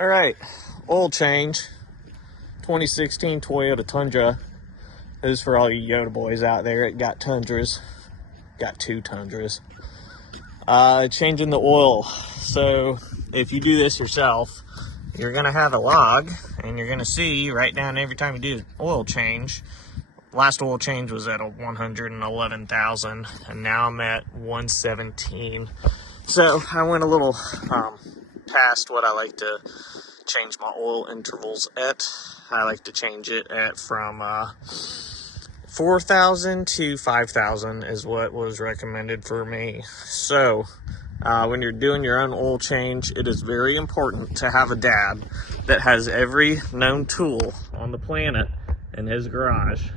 All right, oil change, 2016 Toyota Tundra. This is for all you Yoda boys out there. It got Tundras, got 2 Tundras. Changing the oil. So if you do this yourself, you're gonna have a log, and you're gonna see right down every time you do an oil change. Last oil change was at 111,000, and now I'm at 117. So I went a little past what I like to change my oil intervals at. I like to change it at from 4,000 to 5,000 is what was recommended for me. So when you're doing your own oil change, it is very important to have a dad that has every known tool on the planet in his garage.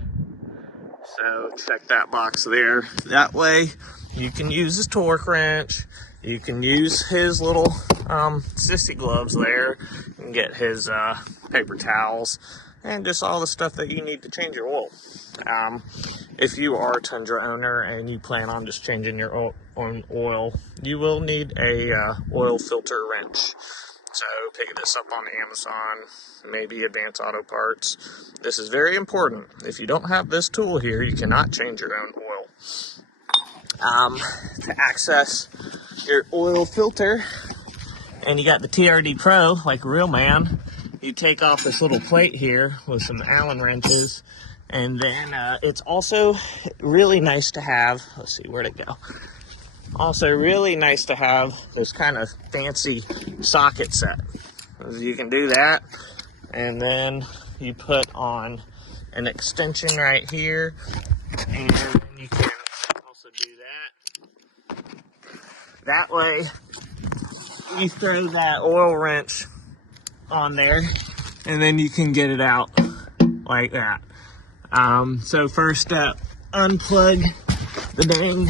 So check that box there. That way you can use his torque wrench. You can use his little sissy gloves there. You can get his paper towels and just all the stuff that you need to change your oil. If you are a Tundra owner and you plan on just changing your own oil, you will need a oil filter wrench. So pick this up on Amazon, maybe Advanced Auto Parts. This is very important. If you don't have this tool here, you cannot change your own oil. To access your oil filter, and you got the TRD Pro like a real man, you take off this little plate here with some Allen wrenches, and then it's also really nice to have, let's see, where'd it go? Also really nice to have this kind of fancy socket set. You can do that, and then you put on an extension right here, and you can also do that. That way, you throw that oil wrench on there, and then you can get it out like that. So first step, unplug the dang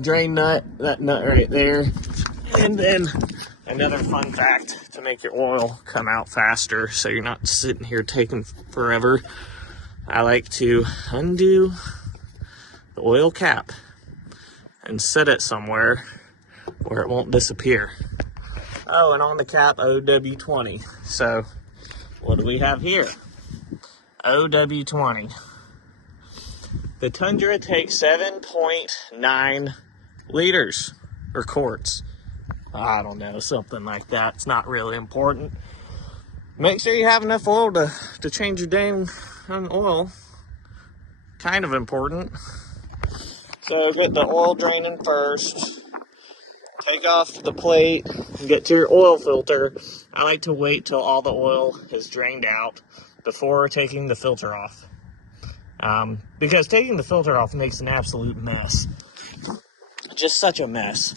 drain nut, that nut right there. And then another fun fact to make your oil come out faster so you're not sitting here taking forever, I like to undo the oil cap and set it somewhere where it won't disappear. Oh, and on the cap, OW20. So what do we have here? OW20. The Tundra takes 7.9 liters, or quarts. I don't know, something like that. It's not really important. Make sure you have enough oil to change your dang oil. Kind of important. So get the oil draining first. Take off the plate and get to your oil filter. I like to wait till all the oil is drained out before taking the filter off. Because taking the filter off makes an absolute mess. Just such a mess.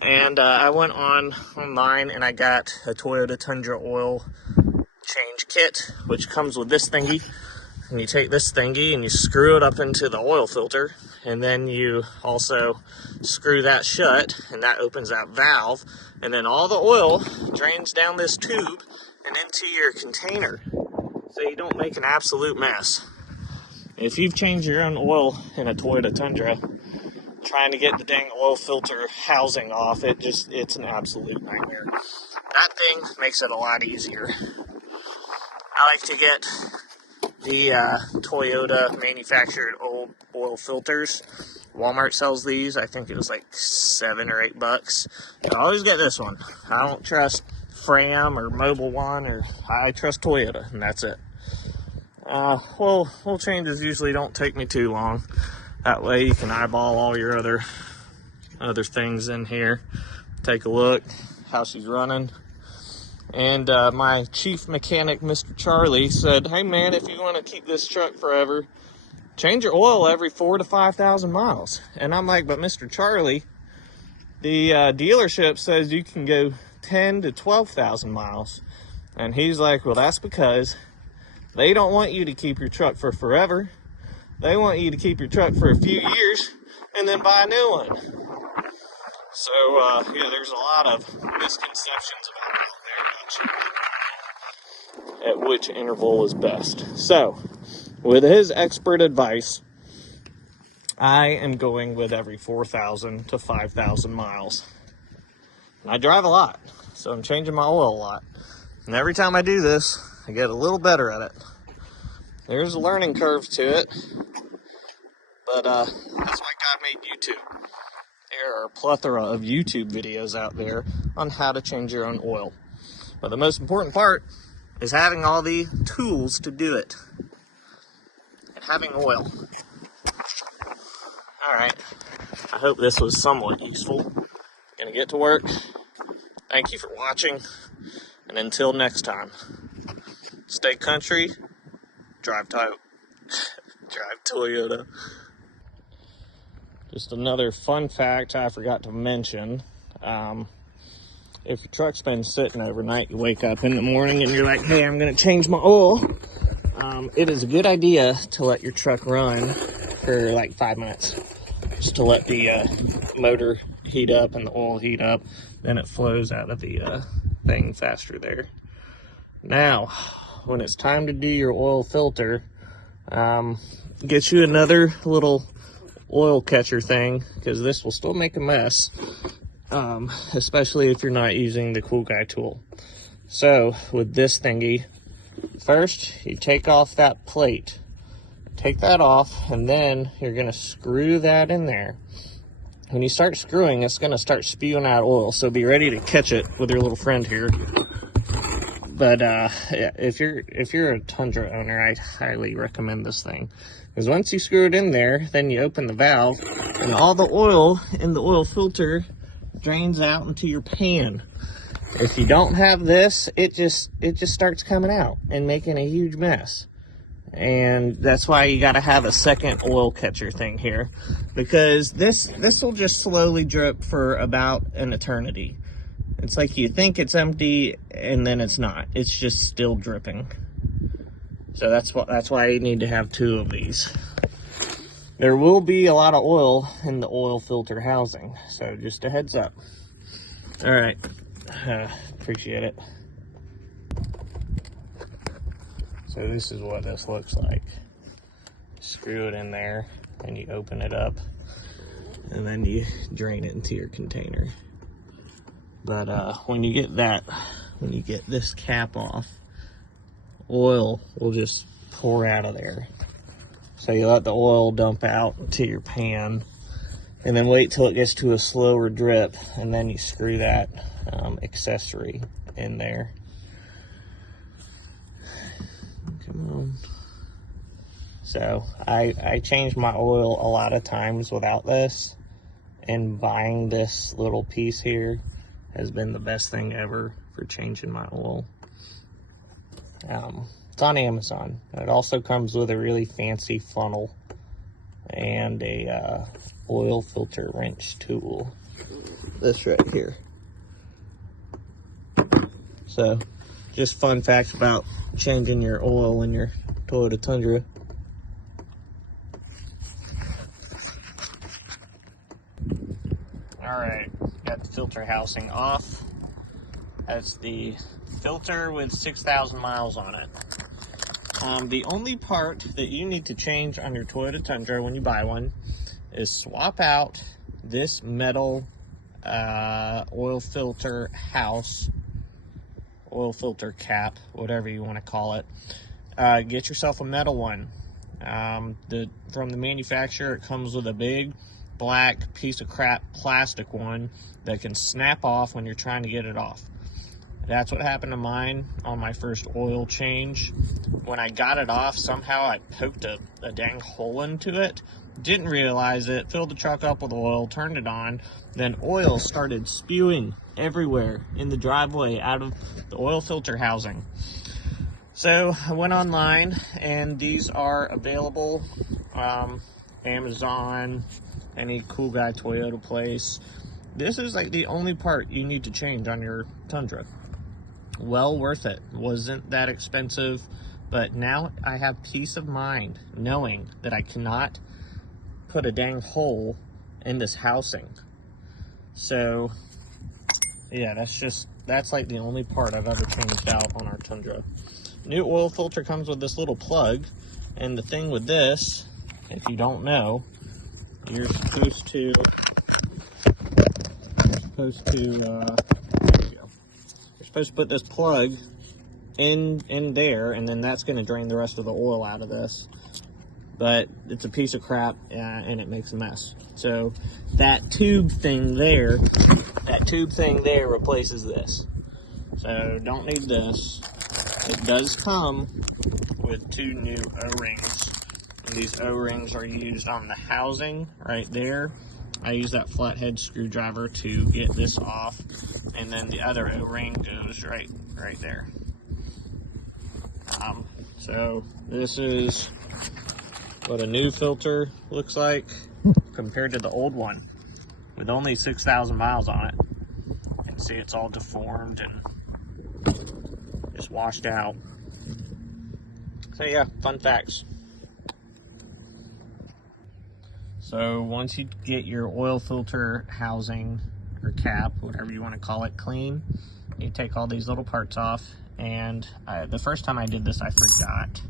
And I went online and I got a Toyota Tundra oil change kit, which comes with this thingy. And you take this thingy and you screw it up into the oil filter, and then you also screw that shut, and that opens that valve, and then all the oil drains down this tube and into your container, so you don't make an absolute mess. If you've changed your own oil in a Toyota Tundra, trying to get the dang oil filter housing off, it's an absolute nightmare. That thing makes it a lot easier. I like to get the Toyota manufactured oil filters. Walmart sells these. I think it was like $7 or $8. But I always get this one. I don't trust Fram or Mobil One, or I trust Toyota, and that's it. Oil changes usually don't take me too long. That way you can eyeball all your other things in here. Take a look how she's running. And my chief mechanic, Mr. Charlie, said, hey man, if you want to keep this truck forever, change your oil every 4,000 to 5,000 miles. And I'm like, but Mr. Charlie, the dealership says you can go 10 to 12,000 miles. And he's like, well, that's because they don't want you to keep your truck for forever. They want you to keep your truck for a few years and then buy a new one. So, yeah, there's a lot of misconceptions about at which interval is best. So, with his expert advice, I am going with every 4,000 to 5,000 miles. And I drive a lot, so I'm changing my oil a lot. And every time I do this, I get a little better at it. There's a learning curve to it, but that's why God made YouTube. There are a plethora of YouTube videos out there on how to change your own oil. But the most important part is having all the tools to do it. And having oil. Alright, I hope this was somewhat useful. Gonna get to work. Thank you for watching. And until next time, stay country, drive Toyota. Just another fun fact I forgot to mention. If your truck's been sitting overnight, you wake up in the morning and you're like, hey, I'm going to change my oil. It is a good idea to let your truck run for like 5 minutes. Just to let the motor heat up and the oil heat up. Then it flows out of the thing faster there. Now, when it's time to do your oil filter, get you another little oil catcher thing, because this will still make a mess. Especially if you're not using the Cool Guy tool. So with this thingy, first you take off that plate, take that off, and then you're going to screw that in there. When you start screwing, it's going to start spewing out oil, so be ready to catch it with your little friend here. But yeah, if you're a Tundra owner, I highly recommend this thing, because once you screw it in there, then you open the valve and all the oil in the oil filter drains out into your pan. If you don't have this, it just starts coming out and making a huge mess. And that's why you got to have a second oil catcher thing here, because this will just slowly drip for about an eternity. It's like you think it's empty and then it's not. It's just still dripping. So that's why you need to have 2 of these. There will be a lot of oil in the oil filter housing, so just a heads up. All right, appreciate it. So this is what this looks like. Screw it in there, and you open it up, and then you drain it into your container. But when you get this cap off, oil will just pour out of there. So you let the oil dump out into your pan, and then wait till it gets to a slower drip, and then you screw that accessory in there. Come on. So I change my oil a lot of times without this, and buying this little piece here has been the best thing ever for changing my oil. It's on Amazon. It also comes with a really fancy funnel and a oil filter wrench tool. This right here. So, just fun facts about changing your oil in your Toyota Tundra. Alright, got the filter housing off. That's the filter with 6,000 miles on it. The only part that you need to change on your Toyota Tundra when you buy one is swap out this metal oil filter house, oil filter cap, whatever you want to call it. Get yourself a metal one. From the manufacturer, it comes with a big black piece of crap plastic one that can snap off when you're trying to get it off. That's what happened to mine on my first oil change. When I got it off, somehow I poked a dang hole into it. Didn't realize it, filled the truck up with oil, turned it on, then oil started spewing everywhere in the driveway out of the oil filter housing. So I went online, and these are available, Amazon, any Cool Guy Toyota place. This is like the only part you need to change on your Tundra. Well worth it. Wasn't that expensive, but now I have peace of mind knowing that I cannot put a dang hole in this housing. So yeah, that's like the only part I've ever changed out on our Tundra. New oil filter comes with this little plug, and the thing with this, if you don't know, you're supposed to supposed to put this plug in there, and then that's going to drain the rest of the oil out of this. But it's a piece of crap, and it makes a mess. So that tube thing there replaces this. So don't need this. It does come with 2 new O-rings. And these O-rings are used on the housing right there. I use that flathead screwdriver to get this off. And then the other O-ring goes right there. So this is what a new filter looks like compared to the old one with only 6,000 miles on it. You can see it's all deformed and just washed out. So yeah, fun facts. So once you get your oil filter housing or cap, whatever you want to call it, clean, you take all these little parts off. And the first time I did this, I forgot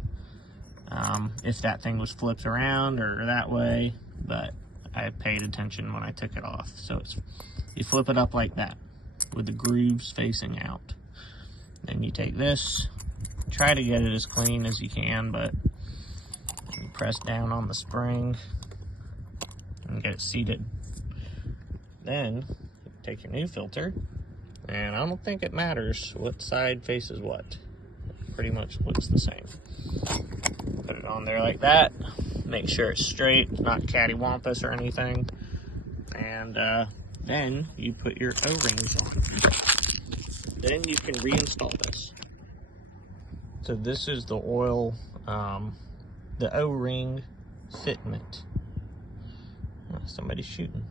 if that thing was flipped around or that way, but I paid attention when I took it off. So you flip it up like that with the grooves facing out. Then you take this, try to get it as clean as you can, but you press down on the spring and get it seated. Then you take your new filter, and I don't think it matters what side faces what. It pretty much looks the same. Put it on there like that. Make sure it's straight, not cattywampus or anything. And then you put your O-rings on. Then you can reinstall this. So this is the oil, the O-ring fitment. Oh, somebody's shooting.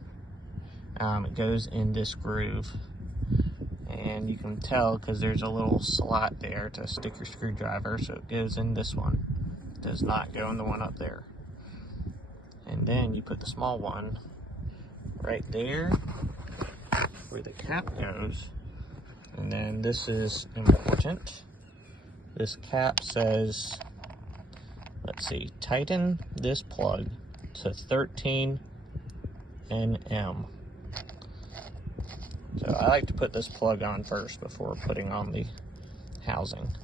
It goes in this groove. And you can tell because there's a little slot there to stick your screwdriver, so it goes in this one. It does not go in the one up there. And then you put the small one right there where the cap goes. And then this is important. This cap says, let's see, tighten this plug to 13 nm. So I like to put this plug on first before putting on the housing.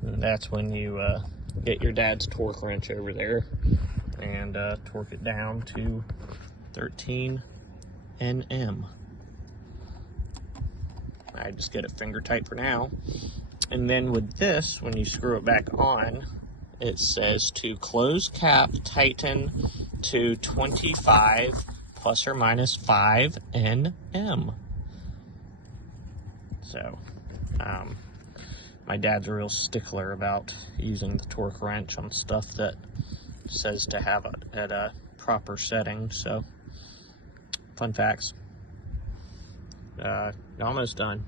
And that's when you get your dad's torque wrench over there and torque it down to 13 nm. I just get it finger tight for now. And then with this, when you screw it back on, it says to close cap, tighten to 25 plus or minus 5 nm. So, my dad's a real stickler about using the torque wrench on stuff that says to have it at a proper setting. So, fun facts. Almost done.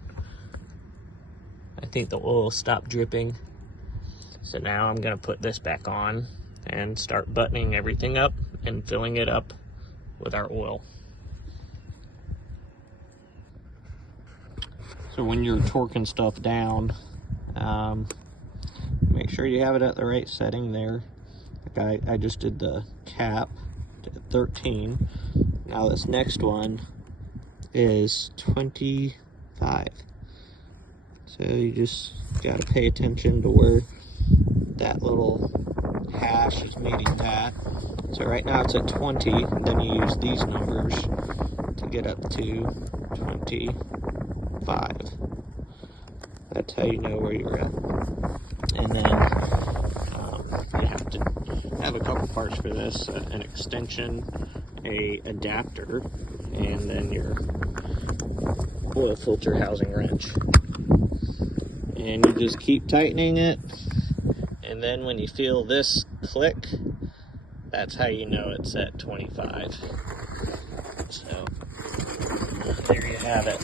I think the oil stopped dripping. So now I'm gonna put this back on and start buttoning everything up and filling it up with our oil. So when you're torquing stuff down, make sure you have it at the right setting there. Like I just did the cap to 13. Now this next one is 25. So you just gotta pay attention to where that little hash is meeting that. So right now it's at 20, and then you use these numbers to get up to 25. That's how you know where you're at. And then you have to have a couple parts for this, an extension, a adapter, and then your oil filter housing wrench. And you just keep tightening it, and then when you feel this click, that's how you know it's at 25. So there you have it.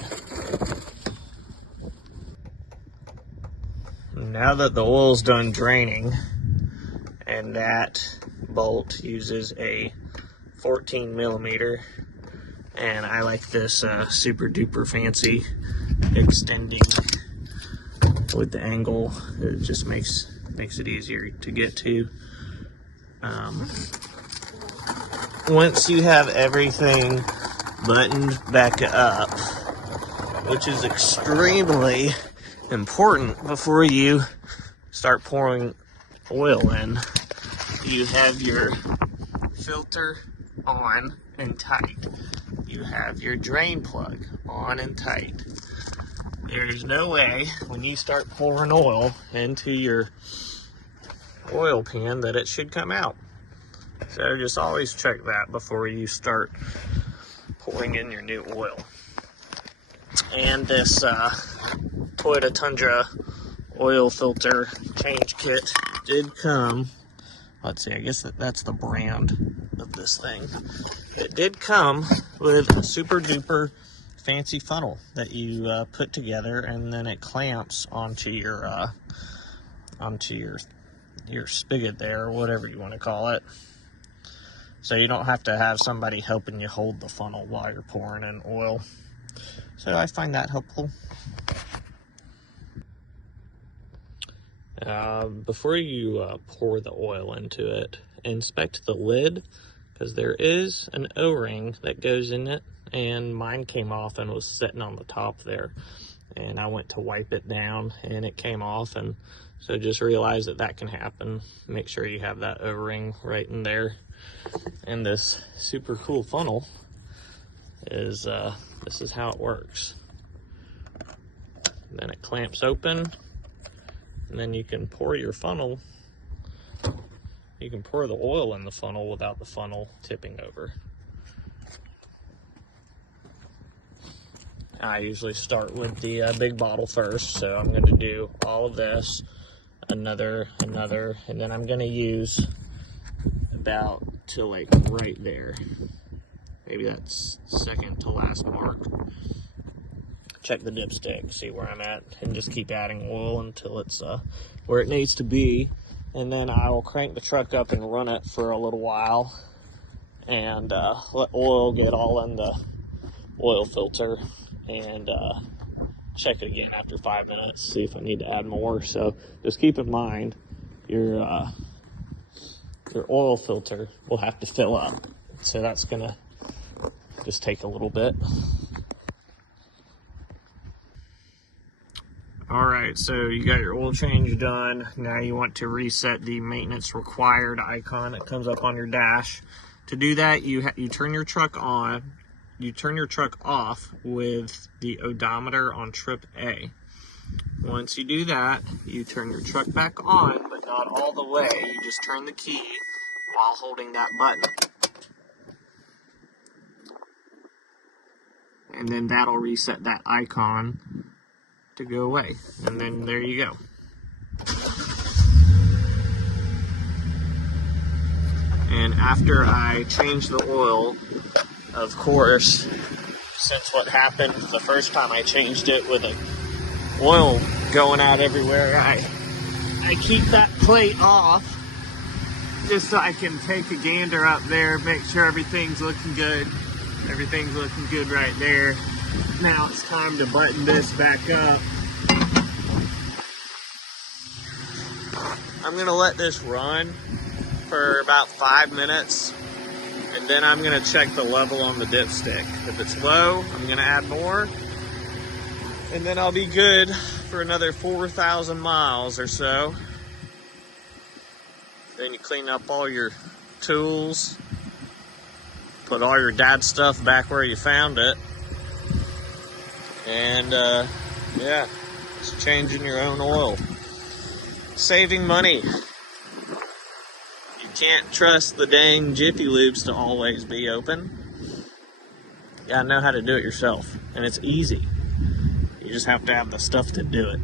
Now that the oil's done draining, and that bolt uses a 14 millimeter, and I like this super duper fancy extending with the angle. It just makes it easier to get to. Once you have everything buttoned back up, which is extremely important before you start pouring oil in. You have your filter on and tight. You have your drain plug on and tight. There's no way when you start pouring oil into your oil pan that it should come out. So just always check that before you start pouring in your new oil. And this Toyota Tundra oil filter change kit did come, let's see, I guess that's the brand of this thing. It did come with a super duper fancy funnel that you put together, and then it clamps onto your spigot there, or whatever you want to call it. So you don't have to have somebody helping you hold the funnel while you're pouring in oil. So I find that helpful. Before you pour the oil into it, inspect the lid, because there is an O-ring that goes in it, and mine came off and was sitting on the top there. And I went to wipe it down and it came off, and so just realize that can happen. Make sure you have that O-ring right in there. And this super cool funnel is, this is how it works. Then it clamps open, and then you can pour your funnel. You can pour the oil in the funnel without the funnel tipping over. I usually start with the big bottle first, so I'm going to do all of this, another, and then I'm going to use about to like right there. Maybe that's second to last mark. Check the dipstick, see where I'm at, and just keep adding oil until it's where it needs to be. And then I will crank the truck up and run it for a little while and let oil get all in the oil filter, and check it again after 5 minutes, see if I need to add more. So just keep in mind your oil filter will have to fill up. So that's gonna just take a little bit. Alright, so you got your oil change done. Now you want to reset the maintenance required icon that comes up on your dash. To do that, you turn your truck on. You turn your truck off with the odometer on trip A. Once you do that, you turn your truck back on, but not all the way. You just turn the key while holding that button. And then that'll reset that icon to go away. And then there you go. And after I change the oil, of course, since what happened the first time I changed it with the oil going out everywhere, I keep that plate off just so I can take a gander up there, make sure everything's looking good. Everything's looking good right there. Now it's time to button this back up. I'm gonna let this run for about 5 minutes, and then I'm gonna check the level on the dipstick. If it's low, I'm gonna add more, and then I'll be good for another 4,000 miles or so. Then you clean up all your tools, put all your dad's stuff back where you found it, and yeah, it's changing your own oil. Saving money. You can't trust the dang Jiffy Lubes to always be open. You gotta know how to do it yourself, and it's easy. You just have to have the stuff to do it.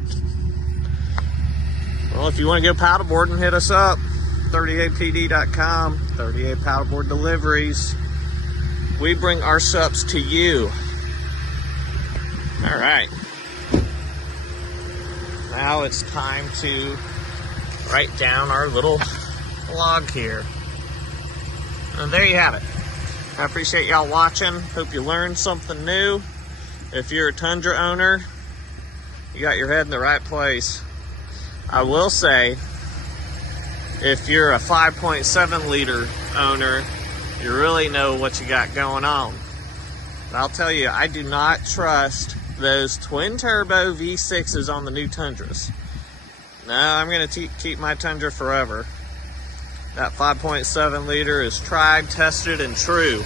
Well, if you want to go paddleboarding, hit us up. 38pd.com, 38 Paddleboard Deliveries. We bring our subs to you. All right. Now it's time to write down our little log here. And there you have it. I appreciate y'all watching. Hope you learned something new. If you're a Tundra owner, you got your head in the right place. I will say, if you're a 5.7 liter owner, you really know what you got going on. But I'll tell you, I do not trust those twin turbo V6s on the new Tundras. No, I'm gonna keep my Tundra forever. That 5.7 liter is tried, tested, and true.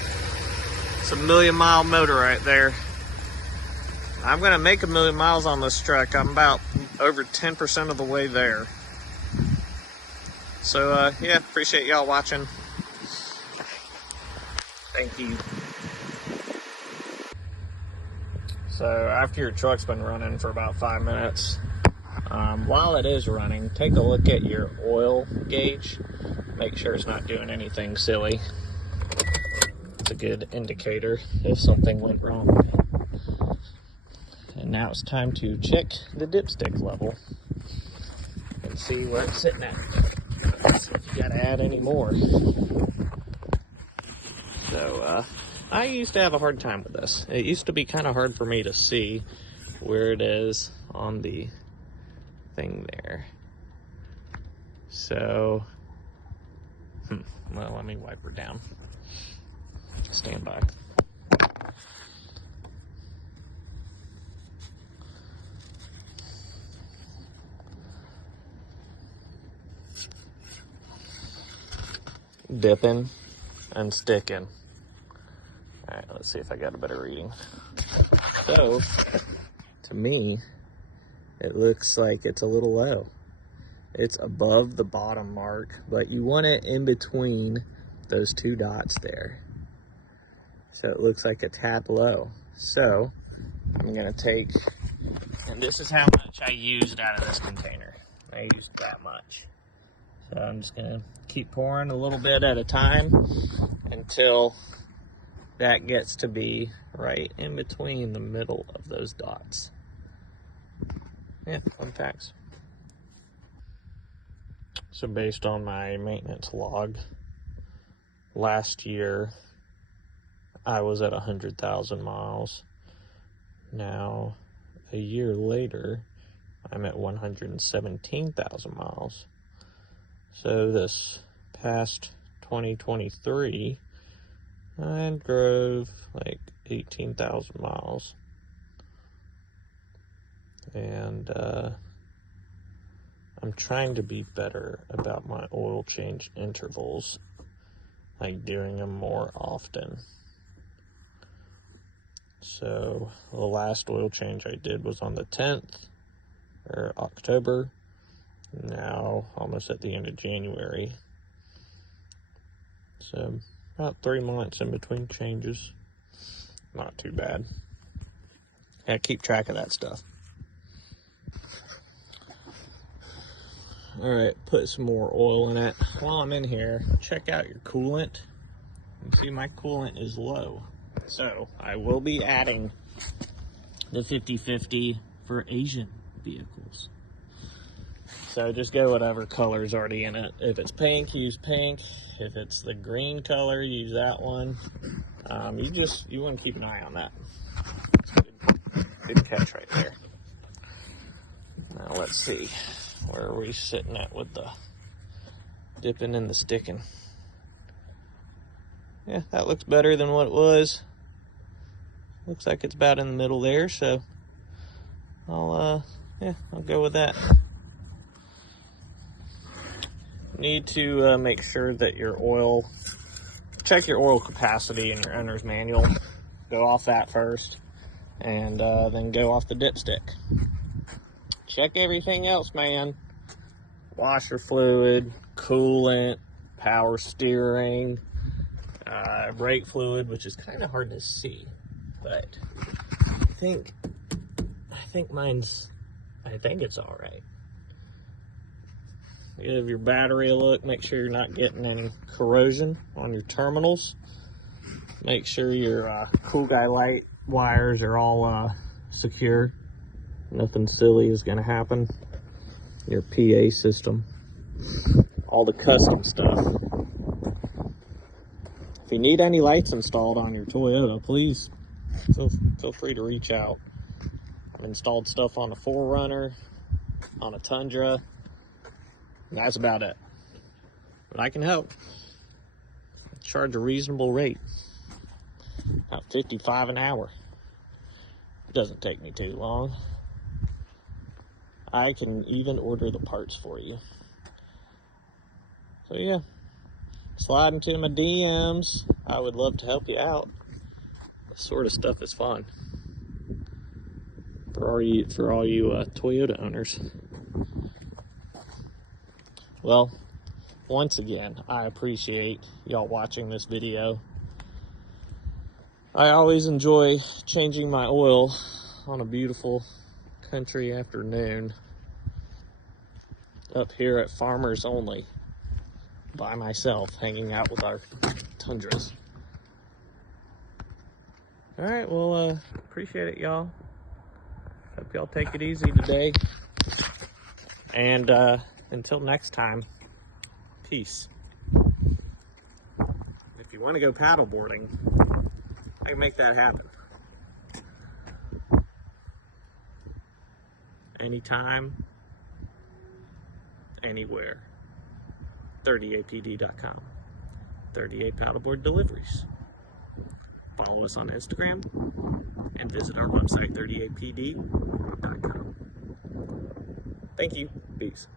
It's a 1,000,000-mile motor right there. I'm gonna make 1,000,000 miles on this truck. I'm about over 10% of the way there. So yeah, appreciate y'all watching. Thank you. So after your truck's been running for about 5 minutes, while it is running, take a look at your oil gauge. Make sure it's not doing anything silly. It's a good indicator if something went wrong. And now it's time to check the dipstick level and see where it's sitting at. See if you gotta add any more. So I used to have a hard time with this. It used to be kind of hard for me to see where it is on the thing there. So, well, let me wipe her down. Stand by. Dipping and sticking. All right, let's see if I got a better reading. So, to me, it looks like it's a little low. It's above the bottom mark, but you want it in between those two dots there. So it looks like a tad low. So, I'm gonna take, and this is how much I used out of this container. I used that much. So I'm just gonna keep pouring a little bit at a time until that gets to be right in between the middle of those dots. Yeah, fun facts. So based on my maintenance log, last year I was at 100,000 miles. Now, a year later, I'm at 117,000 miles. So this past 2023, I drove like 18,000 miles. And I'm trying to be better about my oil change intervals, like doing them more often. So the last oil change I did was on the 10th, or October, now almost at the end of January. So about 3 months in between changes. Not too bad. Yeah, keep track of that stuff. Alright, put some more oil in it. While I'm in here, check out your coolant. You see my coolant is low. So I will be adding the 50/50 for Asian vehicles. So just go whatever color is already in it. If it's pink, use pink. If it's the green color, use that one. You want to keep an eye on that. Good catch right there. Now let's see. Where are we sitting at with the dipping and the sticking? Yeah, that looks better than what it was. Looks like it's about in the middle there, so I'll go with that. Need to make sure that your oil, check your oil capacity in your owner's manual. Go off that first, and then go off the dipstick. Check everything else, man. Washer fluid, coolant, power steering, brake fluid, which is kind of hard to see, but I think it's all right. Give your battery a look. Make sure you're not getting any corrosion on your terminals. Make sure your cool guy light wires are all secure. Nothing silly is going to happen. Your PA system, all the custom stuff. If you need any lights installed on your Toyota, please feel free to reach out. I've installed stuff on a 4Runner, on a Tundra. That's about it. But I can help. Charge a reasonable rate. About $55 an hour. It doesn't take me too long. I can even order the parts for you. So yeah, slide into my DMs. I would love to help you out. This sort of stuff is fun for all you Toyota owners. Well, once again, I appreciate y'all watching this video. I always enjoy changing my oil on a beautiful country afternoon up here at Farmers Only by myself, hanging out with our Tundras. All right, well, appreciate it, y'all. Hope y'all take it easy today. And until next time, peace. If you want to go paddleboarding, I can make that happen. Anytime, anywhere. 38pd.com. 38 paddleboard deliveries. Follow us on Instagram and visit our website, 38pd.com. Thank you. Peace.